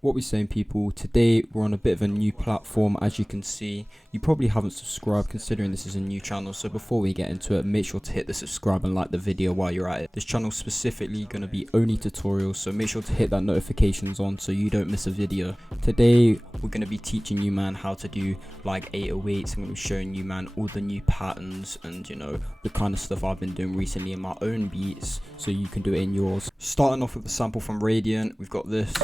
What we're saying, people, today we're on a bit of a new platform. As you can see, you probably haven't subscribed considering this is a new channel, so before we get into it, make sure to hit the subscribe and like the video while you're at it. This channel is specifically going to be only tutorials, so make sure to hit that notifications on so you don't miss a video. Today we're going to be teaching you, man, how to do like 808s. I'm going to be showing you, man, all the new patterns and, you know, the kind of stuff I've been doing recently in my own beats so you can do it in yours. Starting off with a sample from Radiant, we've got this.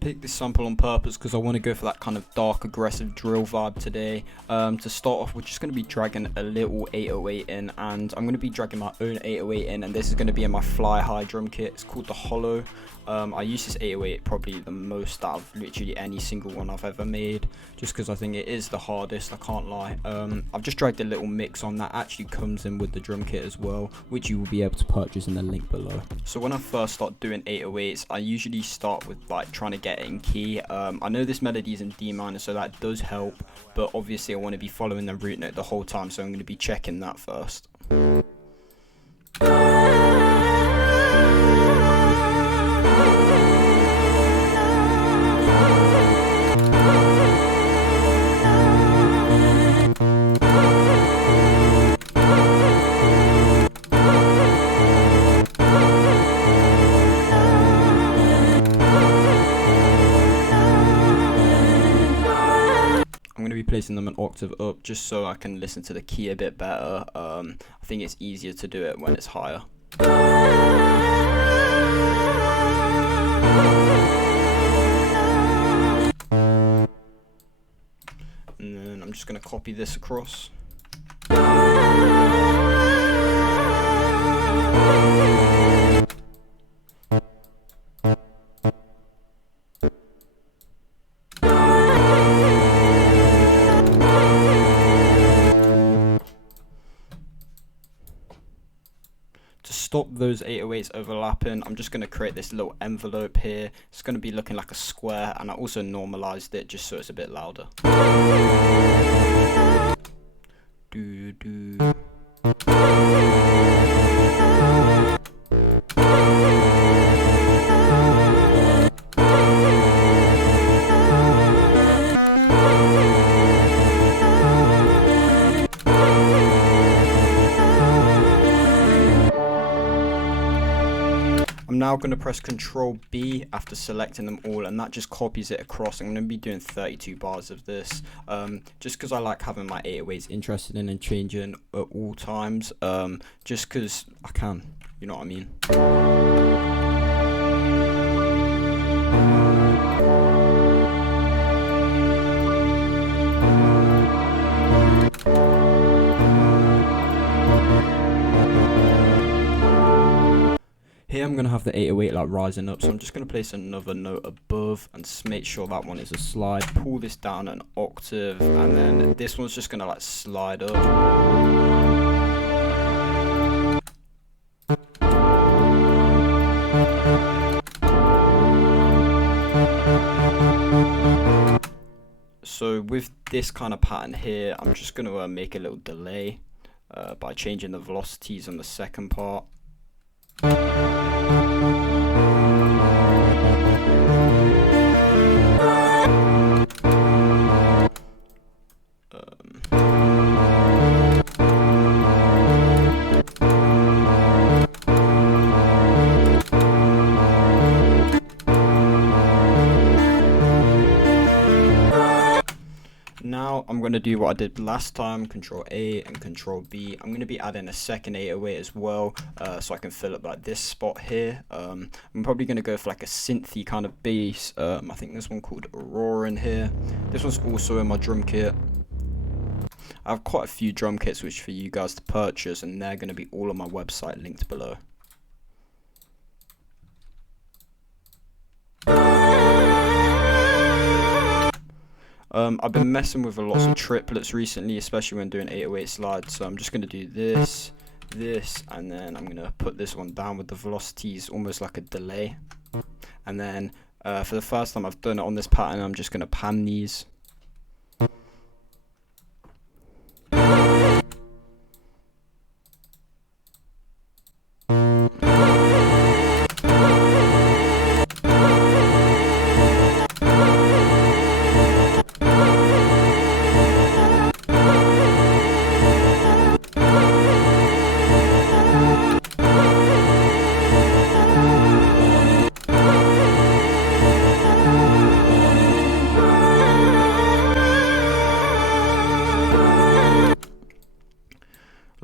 Picked this sample on purpose because I want to go for that kind of dark aggressive drill vibe today. To start off, we're just going to be dragging a little 808 in, and I'm going to be dragging my own 808 in, and this is going to be in my fly high drum kit. It's called the Hollow. I use this 808 probably the most out of literally any single one I've ever made, just because I think it is the hardest, I can't lie. I've just dragged a little mix on that actually comes in with the drum kit as well, which you will be able to purchase in the link below. So when I first start doing 808s, I usually start with like trying to get it in key. I know this melody is in D minor, so that does help, but obviously I want to be following the root note the whole time, so I'm going to be checking that first. Placing them an octave up just so I can listen to the key a bit better. I think it's easier to do it when it's higher. And then I'm just going to copy this across. Stop those 808s overlapping, I'm just going to create this little envelope here. It's going to be looking like a square, and I also normalized it just so it's a bit louder. I'm now going to press Control B after selecting them all, and that just copies it across. I'm going to be doing 32 bars of this, just because I like having my 808s interested in and changing at all times, just because I can, you know what I mean. Here I'm going to have the 808 like rising up, so I'm just going to place another note above and make sure that one is a slide. Pull this down an octave, and then this one's just going to like slide up. So with this kind of pattern here, I'm just going to make a little delay by changing the velocities on the second part. Now I'm going to do what I did last time, Control A and Control B. I'm going to be adding a second 808 as well, so I can fill up like this spot here. I'm probably going to go for like a synthy kind of bass. I think there's one called Aurora in here. This one's also in my drum kit. I have quite a few drum kits which for you guys to purchase, and they're going to be all on my website linked below. I've been messing with lots of triplets recently, especially when doing 808 slides, so I'm just going to do this, and then I'm going to put this one down with the velocities almost like a delay. And then for the first time I've done it on this pattern, I'm just going to pan these.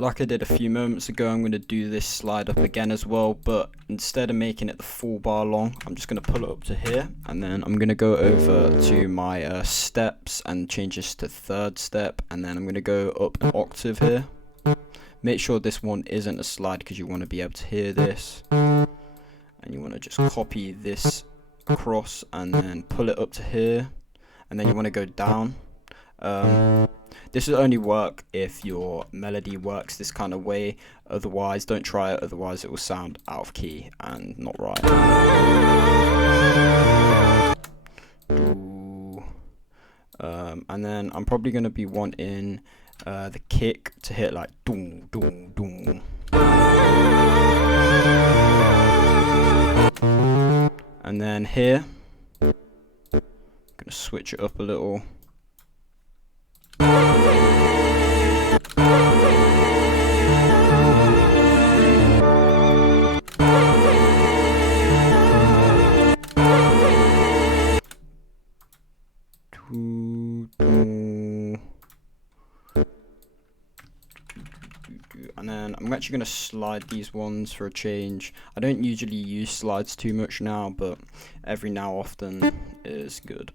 Like I did a few moments ago, I'm going to do this slide up again as well, but instead of making it the full bar long, I'm just going to pull it up to here, and then I'm going to go over to my steps and change this to third step, and then I'm going to go up an octave here. Make sure this one isn't a slide because you want to be able to hear this, and you want to just copy this across and then pull it up to here, and then you want to go down. This will only work if your melody works this kind of way, otherwise don't try it, otherwise it will sound out of key and not right. And then I'm probably going to be wanting the kick to hit like doom doom doom. And then here, I'm going to switch it up a little. And then I'm actually going to slide these ones for a change. I don't usually use slides too much now, but every now often is good.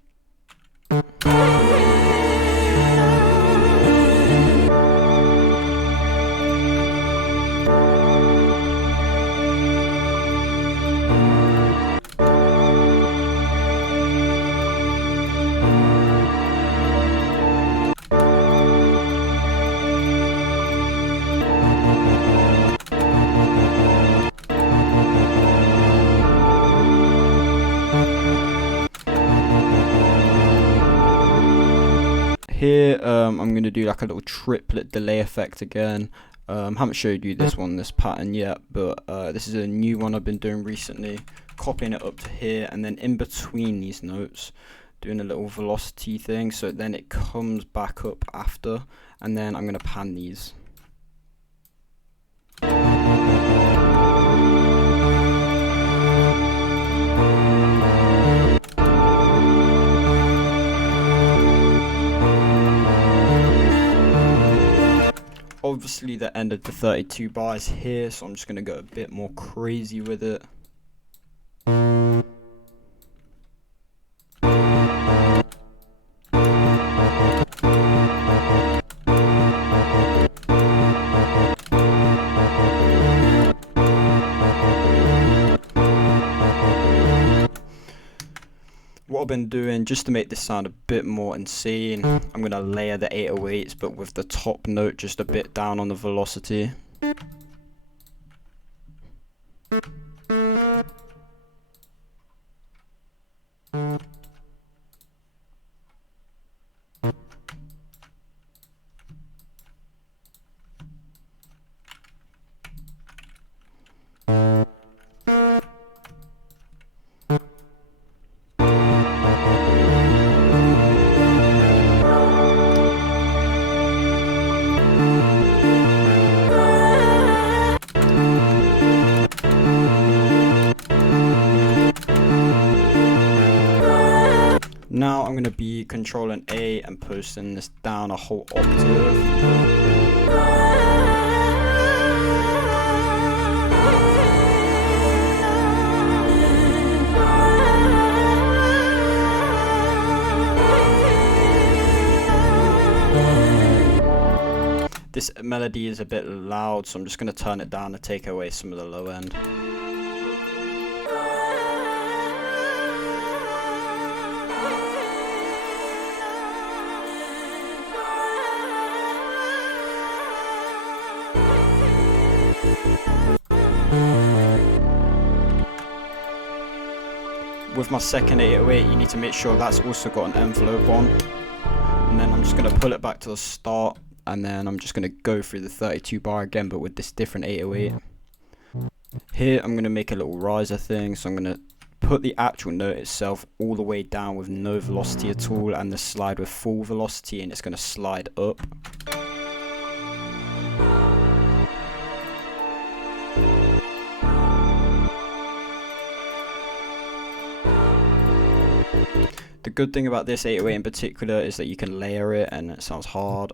Here, I'm going to do like a little triplet delay effect again. Haven't showed you this pattern yet, but this is a new one I've been doing recently. Copying it up to here, and then in between these notes, doing a little velocity thing, so then it comes back up after, and then I'm going to pan these. Obviously the end of the 32 bars here, so I'm just going to go a bit more crazy with it. What I've been doing, just to make this sound a bit more insane, I'm going to layer the 808s, but with the top note just a bit down on the velocity. Now I'm going to be controlling A and posting this down a whole octave. This melody is a bit loud, so I'm just going to turn it down to take away some of the low end. With my second 808, you need to make sure that's also got an envelope on. And then I'm just going to pull it back to the start, and then I'm just going to go through the 32 bar again, but with this different 808. Here I'm going to make a little riser thing, so I'm going to put the actual note itself all the way down with no velocity at all, and the slide with full velocity, and it's going to slide up. The good thing about this 808 in particular is that you can layer it and it sounds hard.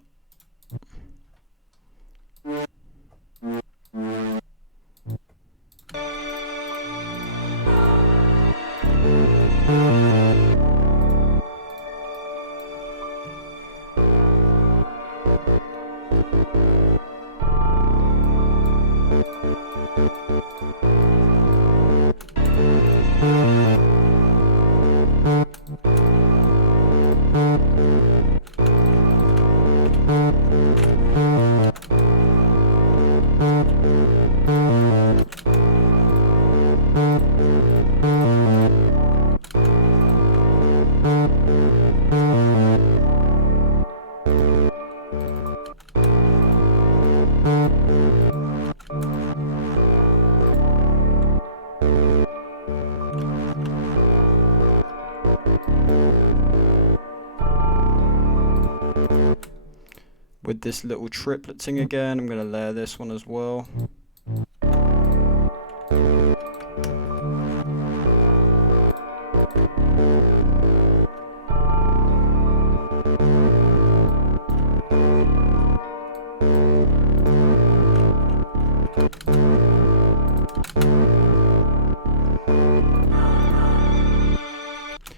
With this little triplet thing again, I'm going to layer this one as well.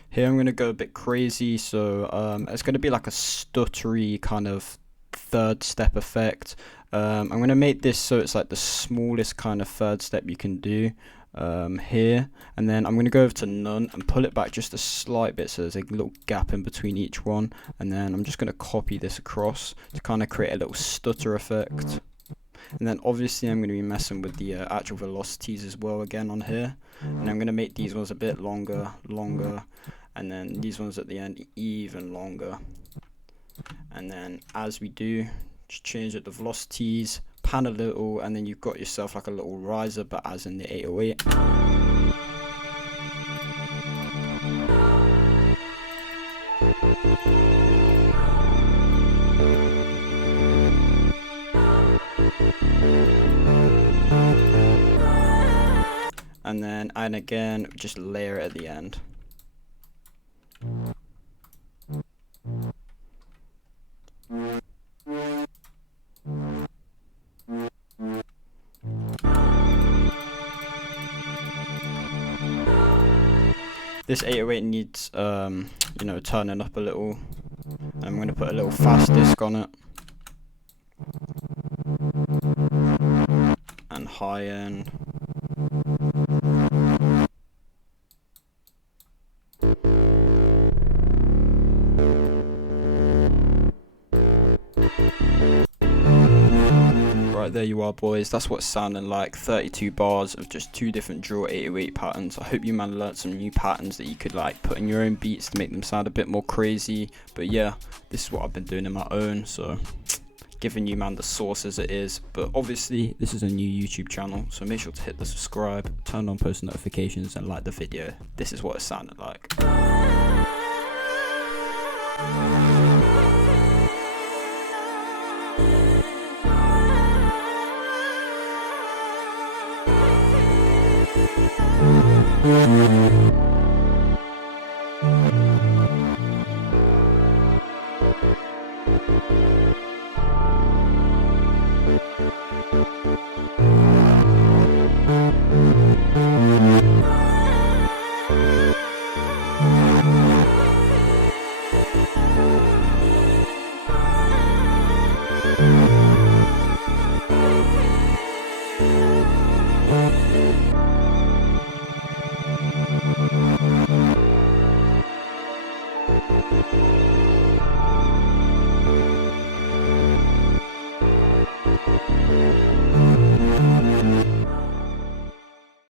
Here I'm going to go a bit crazy, so it's going to be like a stuttery kind of third step effect. I'm going to make this so it's like the smallest kind of third step you can do here, and then I'm going to go over to none and pull it back just a slight bit so there's a little gap in between each one, and then I'm just going to copy this across to kind of create a little stutter effect. And then obviously I'm going to be messing with the actual velocities as well again on here, and I'm going to make these ones a bit longer, and then these ones at the end even longer. And then as we do, just change up the velocities, pan a little, and then you've got yourself like a little riser, but as in the 808. And again, just layer it at the end. This 808 needs, you know, turning up a little. I'm going to put a little fast disc on it. And high end. Right, there you are, boys. That's what it's sounding like. 32 bars of just two different drill 808 patterns. I hope you man learned some new patterns that you could like put in your own beats to make them sound a bit more crazy. But yeah, this is what I've been doing in my own, so giving you man the source as it is. But obviously this is a new YouTube channel, so make sure to hit the subscribe, turn on post notifications, and like the video. This is what it sounded like.